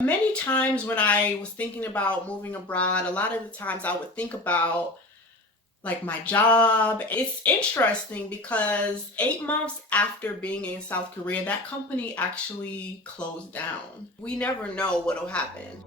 Many times when I was thinking about moving abroad, a lot of the times I would think about like my job. It's interesting because 8 months after being in South Korea, that company actually closed down. We never know what'll happen.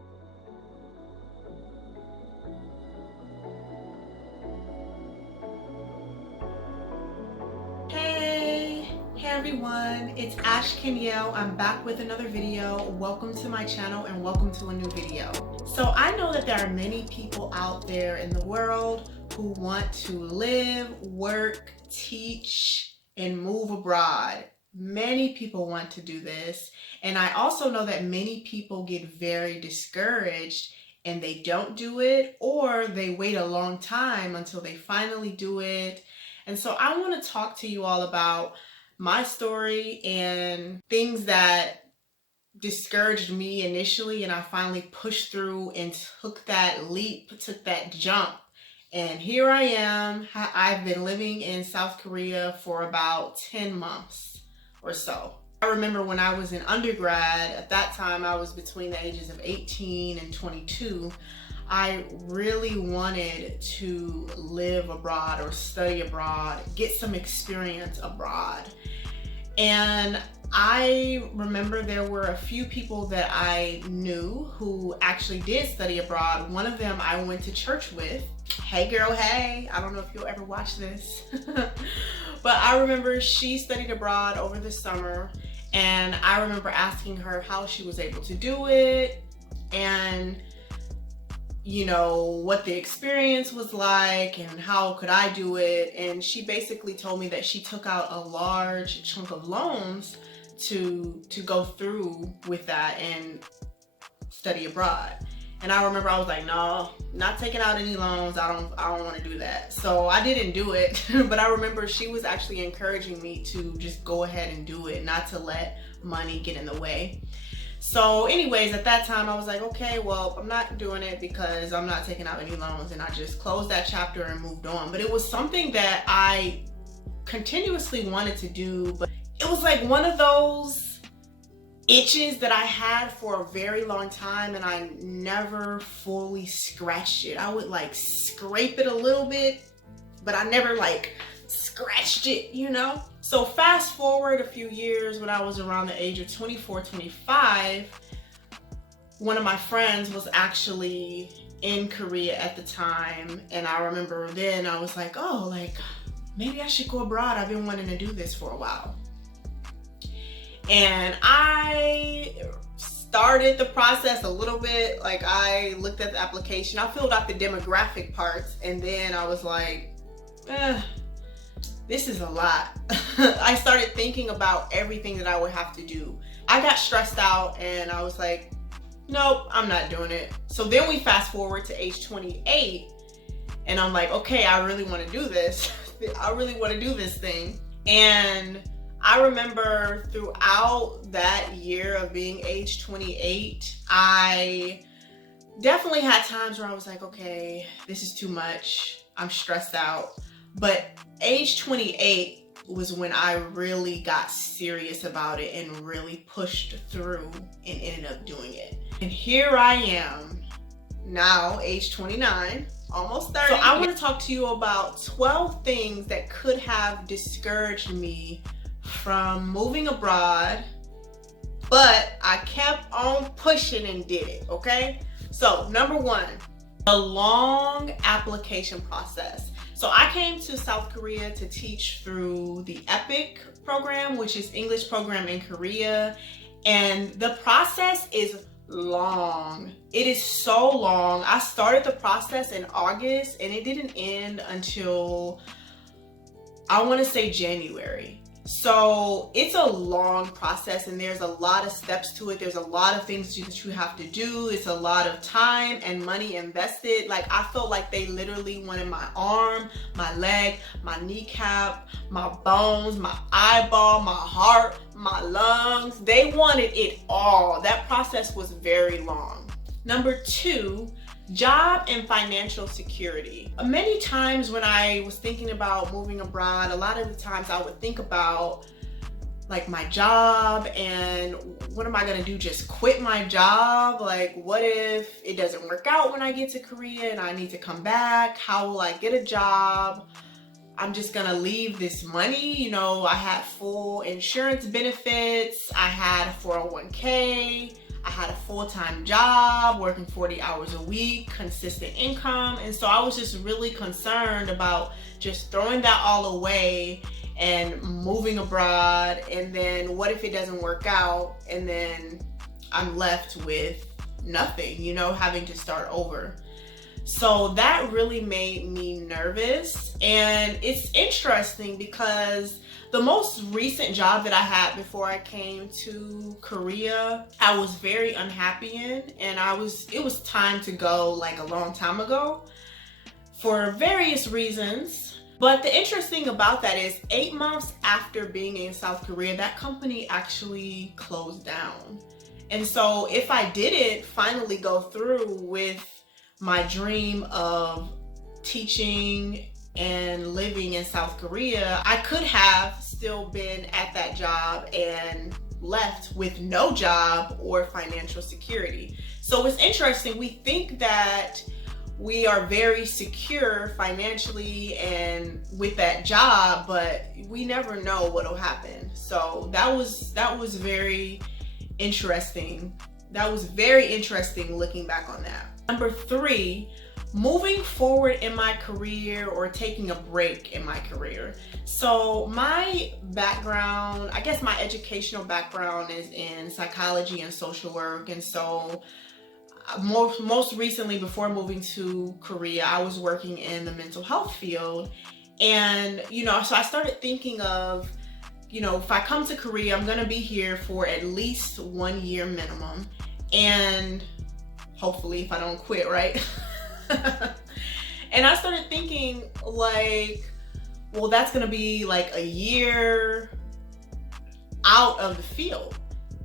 Hey everyone, it's Ash Kenyelle. I'm back with another video. Welcome to my channel and welcome to a new video. So I know that there are many people out there in the world who want to live, work, teach, and move abroad. Many people want to do this. And I also know that many people get very discouraged and they don't do it, or they wait a long time until they finally do it. And so I want to talk to you all about my story and things that discouraged me initially, and I finally pushed through and took that leap, took that jump. And here I am. I've been living in South Korea for about 10 months or so. I remember when I was in undergrad, at that time I was between the ages of 18 and 22. I really wanted to live abroad or study abroad, get some experience abroad. And I remember there were a few people that I knew who actually did study abroad. One of them I went to church with. Hey girl, hey. I don't know if you'll ever watch this. But I remember she studied abroad over the summer, and I remember asking her how she was able to do it and you know, what the experience was like and how could I do it. And she basically told me that she took out a large chunk of loans to go through with that and study abroad. And I remember I was like, no, not taking out any loans. I don't want to do that. So I didn't do it. But I remember she was actually encouraging me to just go ahead and do it, not to let money get in the way. So anyways, at that time I was like, okay, well, I'm not doing it because I'm not taking out any loans, and I just closed that chapter and moved on. But it was something that I continuously wanted to do, but it was like one of those itches that I had for a very long time, and I never fully scratched it. I would like scrape it a little bit, but I never like scratched it, you know? So fast forward a few years, when I was around the age of 24, 25, one of my friends was actually in Korea at the time. And I remember then I was like, oh, like maybe I should go abroad. I've been wanting to do this for a while. And I started the process a little bit. Like I looked at the application, I filled out the demographic parts, and then I was like, this is a lot. I started thinking about everything that I would have to do. I got stressed out and I was like, nope, I'm not doing it. So then we fast forward to age 28, and I'm like, okay, I really want to do this. I really want to do this thing. And I remember throughout that year of being age 28, I definitely had times where I was like, okay, this is too much. I'm stressed out. But age 28 was when I really got serious about it and really pushed through and ended up doing it. And here I am now, age 29, almost 30. So I want to talk to you about 12 things that could have discouraged me from moving abroad, but I kept on pushing and did it, okay? So number one, a long application process. So I came to South Korea to teach through the EPIC program, which is English program in Korea. And the process is long. It is so long. I started the process in August and it didn't end until, I want to say, January. So it's a long process and there's a lot of steps to it. There's a lot of things that you have to do. It's a lot of time and money invested. Like I felt like they literally wanted my arm, my leg, my kneecap, my bones, my eyeball, my heart, my lungs. They wanted it all. That process was very long. Number two, job and financial security. Many times when I was thinking about moving abroad, a lot of the times I would think about like my job, and what am I gonna do, just quit my job? Like, what if it doesn't work out when I get to Korea and I need to come back? How will I get a job? I'm just gonna leave this money. You know, I had full insurance benefits, I had a 401k, I had a full-time job, working 40 hours a week, consistent income. And so I was just really concerned about just throwing that all away and moving abroad. And then what if it doesn't work out? And then I'm left with nothing, you know, having to start over. So that really made me nervous. And it's interesting because the most recent job that I had before I came to Korea, I was very unhappy in, and it was time to go like a long time ago for various reasons. But the interesting about that is 8 months after being in South Korea, that company actually closed down. And so if I didn't finally go through with my dream of teaching and living in South Korea, I could have still been at that job and left with no job or financial security. So it's interesting, we think that we are very secure financially and with that job, but we never know what'll happen. So that was very interesting. That was very interesting looking back on that. Number 3, moving forward in my career or taking a break in my career. So my background, I guess my educational background is in psychology and social work. And so most recently, before moving to Korea, I was working in the mental health field. And, you know, so I started thinking of, you know, if I come to Korea, I'm gonna be here for at least 1 year minimum. And hopefully if I don't quit, right? And I started thinking like, well, that's gonna be like a year out of the field.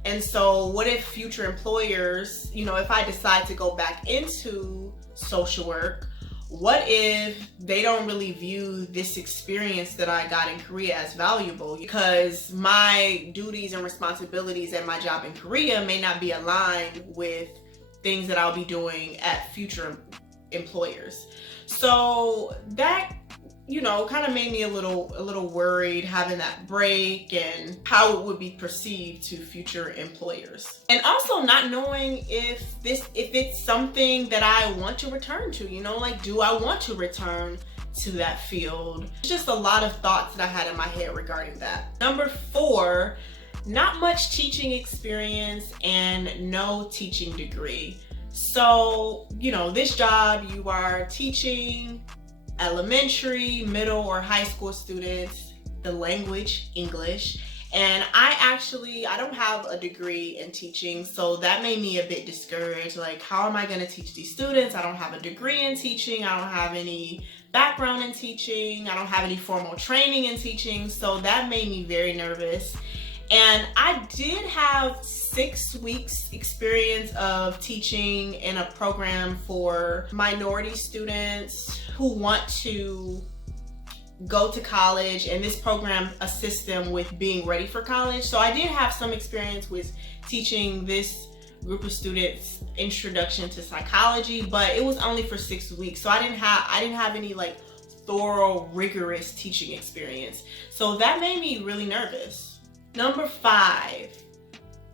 And so what if future employers, you know, if I decide to go back into social work, what if they don't really view this experience that I got in Korea as valuable? Because my duties and responsibilities at my job in Korea may not be aligned with things that I'll be doing at future employers. So that, you know, kind of made me a little worried, having that break and how it would be perceived to future employers. And also not knowing if it's something that I want to return to, you know, like, do I want to return to that field? Just a lot of thoughts that I had in my head regarding that. Number 4, not much teaching experience and no teaching degree. So, you know, this job, you are teaching elementary, middle, or high school students the language English. And I don't have a degree in teaching, so that made me a bit discouraged. Like, how am I going to teach these students? I don't have a degree in teaching. I don't have any background in teaching. I don't have any formal training in teaching. So that made me very nervous. And I did have 6 weeks experience of teaching in a program for minority students who want to go to college, and this program assists them with being ready for college. So I did have some experience with teaching this group of students introduction to psychology, but it was only for 6 weeks. So I didn't have any like thorough, rigorous teaching experience. So that made me really nervous. Number 5,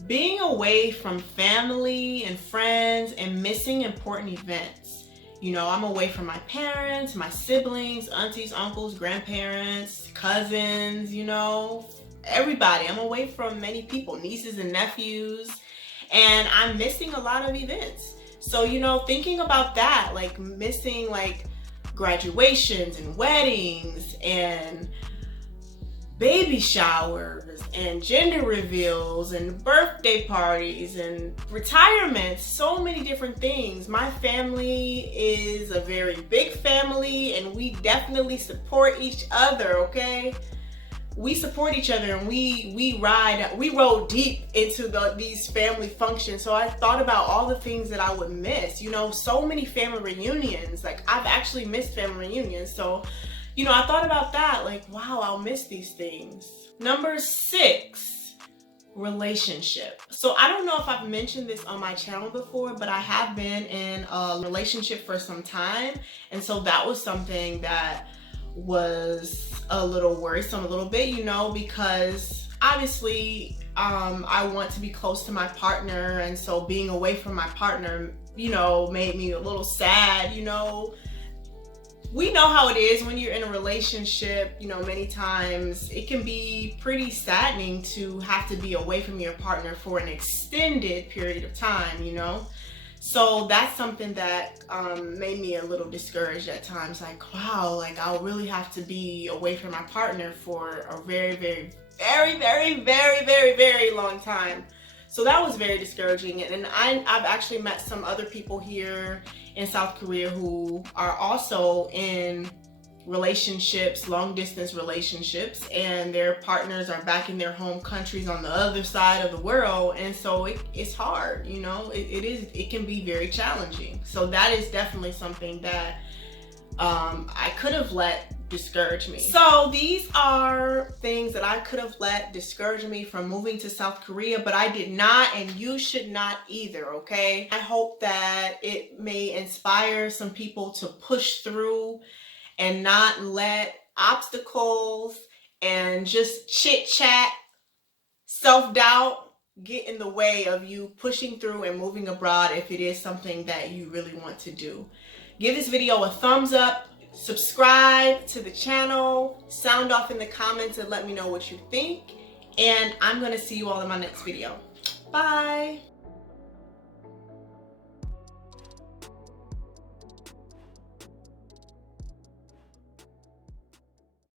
being away from family and friends and missing important events. You know, I'm away from my parents, my siblings, aunties, uncles, grandparents, cousins, you know, everybody. I'm away from many people, nieces and nephews, and I'm missing a lot of events. So, you know, thinking about that, like missing like graduations and weddings and baby showers and gender reveals and birthday parties and retirements, so many different things. My family is a very big family, and we definitely support each other, okay? We support each other, and we rode deep into these family functions. So I thought about all the things that I would miss. You know, so many family reunions. Like, I've actually missed family reunions. So, you know, I thought about that, like, wow, I'll miss these things. Number 6, relationship. So I don't know if I've mentioned this on my channel before, but I have been in a relationship for some time, and so that was something that was a little worrisome, a little bit, you know, because obviously I want to be close to my partner, and so being away from my partner, you know, made me a little sad. You know, we know how it is when you're in a relationship. You know, many times it can be pretty saddening to have to be away from your partner for an extended period of time, you know. So that's something that made me a little discouraged at times. Like, wow, like I'll really have to be away from my partner for a very long time. So that was very discouraging. And I've actually met some other people here in South Korea who are also in relationships, long distance relationships, and their partners are back in their home countries on the other side of the world. And so it's hard, you know, it can be very challenging. So that is definitely something that I could have let discourage me. So these are things that I could have let discourage me from moving to South Korea, but I did not, and you should not either, okay? I hope that it may inspire some people to push through and not let obstacles and just chit chat, self-doubt get in the way of you pushing through and moving abroad if it is something that you really want to do. Give this video a thumbs up, subscribe to the channel, sound off in the comments and let me know what you think, and I'm gonna see you all in my next video. Bye.